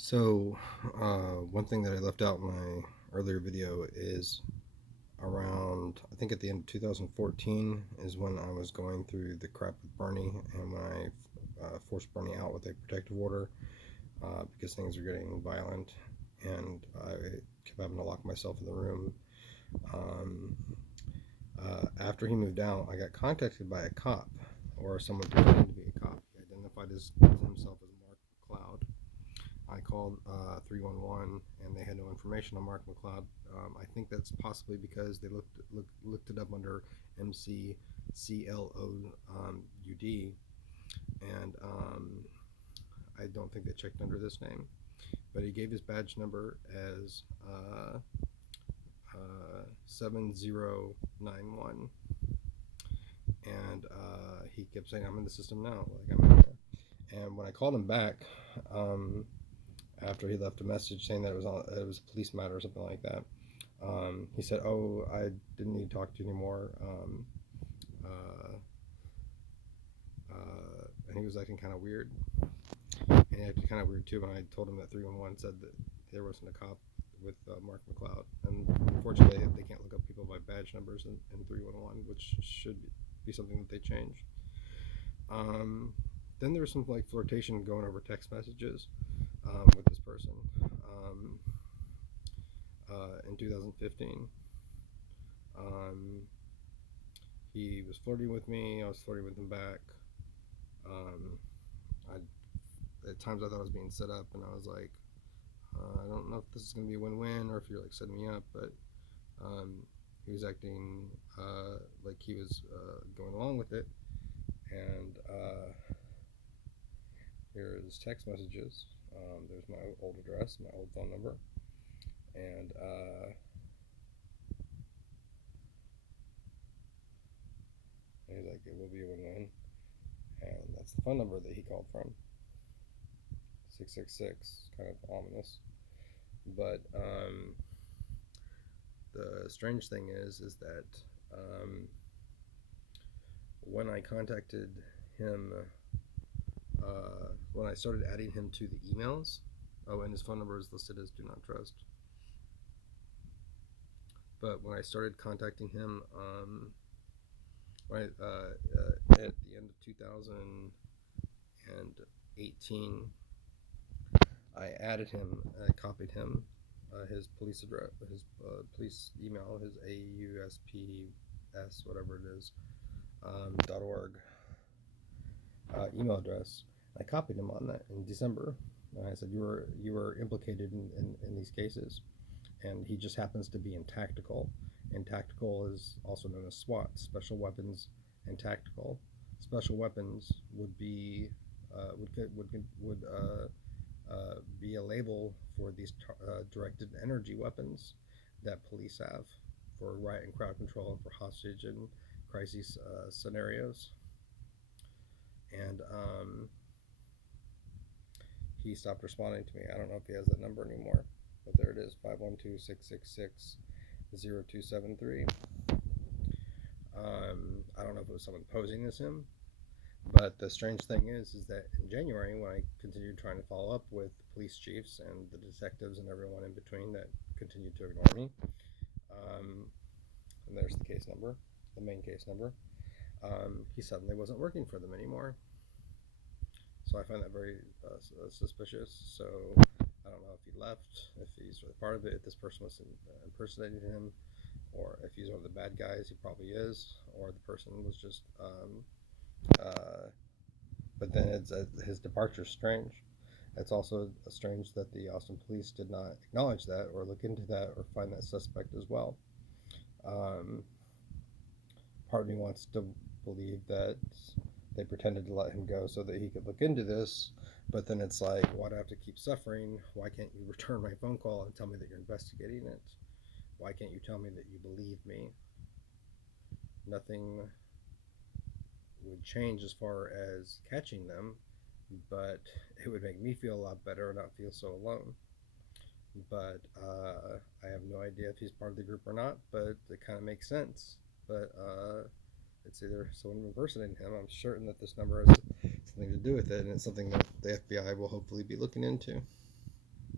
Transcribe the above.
So, one thing that I left out in my earlier video is around, I think at the end of 2014 is when I was going through the crap with Bernie, and when I forced Bernie out with a protective order because things were getting violent, and I kept having to lock myself in the room. Um, After he moved out, I got contacted by a cop, or someone pretending to be a cop. He identified himself as Marc McLeod. I called 311 and they had no information on Marc McLeod. I think that's possibly because they looked it up under McCloud, and I don't think they checked under this name. But he gave his badge number as 7091, and he kept saying, "I'm in the system now." Like I'm in there. And when I called him back, um, after he left a message saying that it was a police matter or something like that. He said, "Oh, I didn't need to talk to you anymore," uh, and he was acting kind of weird. And he acted kind of weird too when I told him that 311 said that there wasn't a cop with Marc McLeod. And unfortunately, they can't look up people by badge numbers in 311, which should be something that they change. Then there was some like flirtation going over text messages with this person. Um, in 2015. Um, he was flirting with me. I was flirting with him back. Um, at times I thought I was being set up, and I was like, I don't know if this is going to be a win-win or if you're like setting me up, but he was acting like he was going along with it. And here's text messages. There's my old address, my old phone number, and he's like, it will be a win-win. And that's the phone number that he called from. 666, kind of ominous. But the strange thing is that when I contacted him, when I started adding him to the emails, oh, and his phone number is listed as do not trust. But when I started contacting him, at the end of 2018, I added him. I copied him, his police address, his police email, his AUSPS, whatever it is, .org email address. I copied him on that in December, and I said you were implicated in these cases, and he just happens to be in tactical, and tactical is also known as SWAT, special weapons and tactical. Special weapons would be be a label for these directed energy weapons that police have for riot and crowd control and for hostage and crisis scenarios. And he stopped responding to me. I don't know if he has that number anymore, but there it is, 512-666-0273. I don't know if it was someone posing as him, but the strange thing is that in January, when I continued trying to follow up with police chiefs and the detectives and everyone in between that continued to ignore me, and there's the case number, the main case number, he suddenly wasn't working for them anymore. So I find that very suspicious. So I don't know if he left, if he's really part of it, if this person was impersonating him, or if he's one of the bad guys. He probably is, or the person was just. But then his departure is strange. It's also strange that the Austin police did not acknowledge that, or look into that, or find that suspect as well. Um, Part of me wants to believe that they pretended to let him go so that he could look into this, but then it's like, why do I have to keep suffering? Why can't you return my phone call and tell me that you're investigating it? Why can't you tell me that you believe me? Nothing would change as far as catching them, but it would make me feel a lot better and not feel so alone. But I have no idea if he's part of the group or not, but it kind of makes sense. But it's either someone impersonating him. I'm certain that this number has something to do with it, and it's something that the FBI will hopefully be looking into.